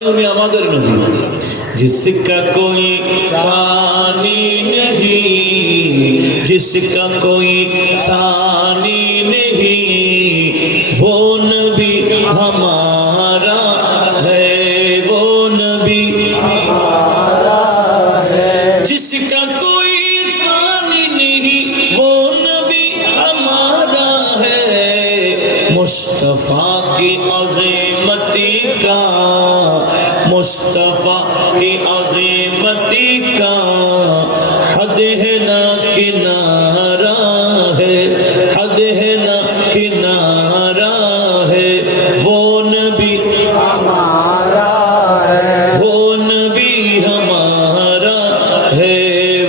हमादर नबी जिसका कोई सानी नहीं, जिसका कोई सानी नहीं, वो नबी हमारा है, वो नबी हमारा है। जिसका कोई सानी नहीं, वो नबी हमारा है। मुस्तफा की अज़ीमती का, मुस्तफा की अज़ीमती का हद है ना किनारा है, हद है ना किनारा है। वो नबी हमारा है, वो नबी हमारा है,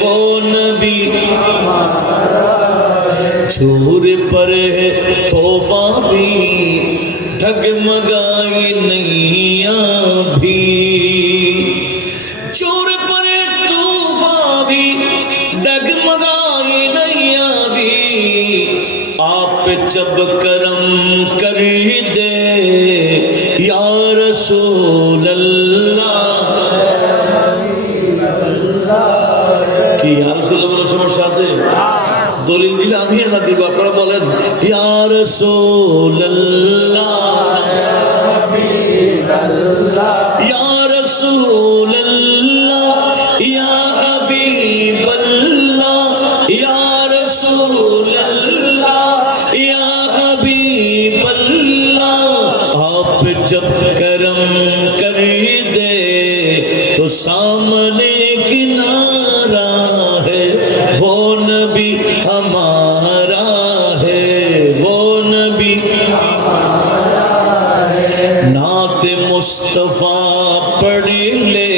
वो नबी हमारा है। छूर पर है तोहफा भी, डगमगाई नैया भी। चोर पर तूफान भी, डगमगाई नैया भी। आप जब करम कर दे या रसूल अल्लाह কি ইয়া রাসূলুল্লাহ বলার সমস্যা আছে? দলিল দিলে আমি না দিব, আপনারা বলেন ইয়া রাসূলুল্লাহ या रसूल अल्लाह, या हबीब अल्लाह, या रसूल अल्लाह, या हबीब अल्लाह। आप जब करम कर दे तो सामने किनारा है, वो नबी हमारा है, वो नबी मुस्तफा पढ़ ले,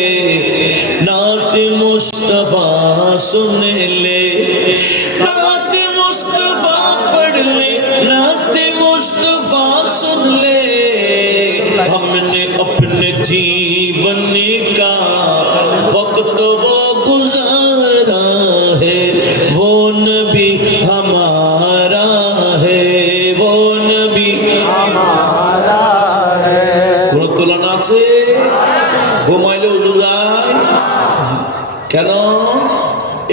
नात मुस्तफा सुन ले। नात मुस्तफा पढ़ ले, नात मुस्तफा सुन ले। हमने अपने जीवन का वक्त वो गुजारा है, वो नबी हमारा है, वो नबी हमारा है। তুলনা আছে? ঘুমাইলে উজু যায় কেন?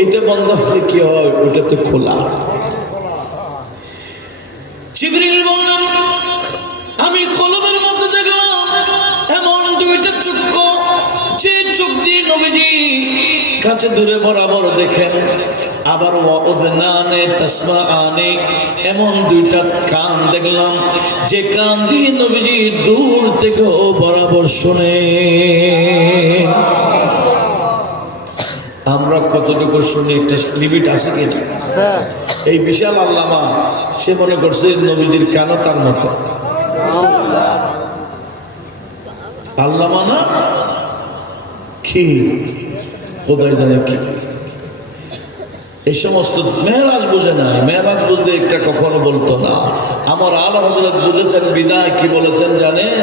এটা বন্ধ হলে কি হয়? ওটাতে খোলা। জিবরিল বললেন আমি কলবের মধ্যে দেখলাম এমন দুইটা চক্ষু, যে চোখ দিয়ে নবীজি কাছে দূরে বরাবর দেখেন, আবার ওয়াউযনানে তাসমাআনে, এমন দুইটা কান দেখলাম যে কান দিয়ে নবীজি দূর থেকে বরাবর শুনে। আমরা কতটুকু শুনি একটা লিমিট আছে কি? এই বিশাল আল্লামা সে মনে করছে নবীজির কানও তার মতো। আল্লামা না কি খোদাই জানে কি। এই সমস্ত মেহরাজ বুঝে না, মেহরাজ বুঝতে একটা কখনো বলতো না। আমার আলা হযরত বুঝেছেন বিদায় কি বলেছেন জানেন?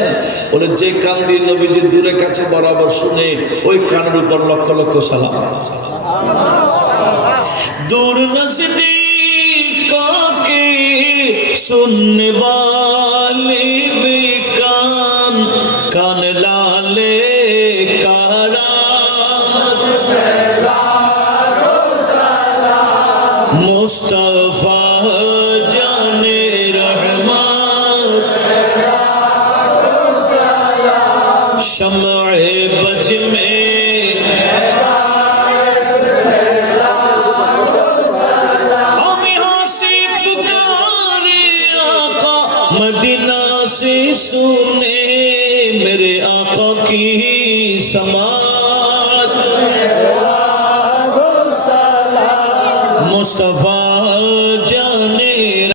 বলে যে কান দিয়ে নবীজি দূরে কাছে বরাবর শুনে, ওই কানের উপর লক্ষ লক্ষ সালাম। दूर नज़दीकों के सुनने वाले वे कान, कान लाले करामत मुस्तफा जाने रहमत, शम्ए बज में मदीना से सुने मेरे आका की समात, मुस्तफा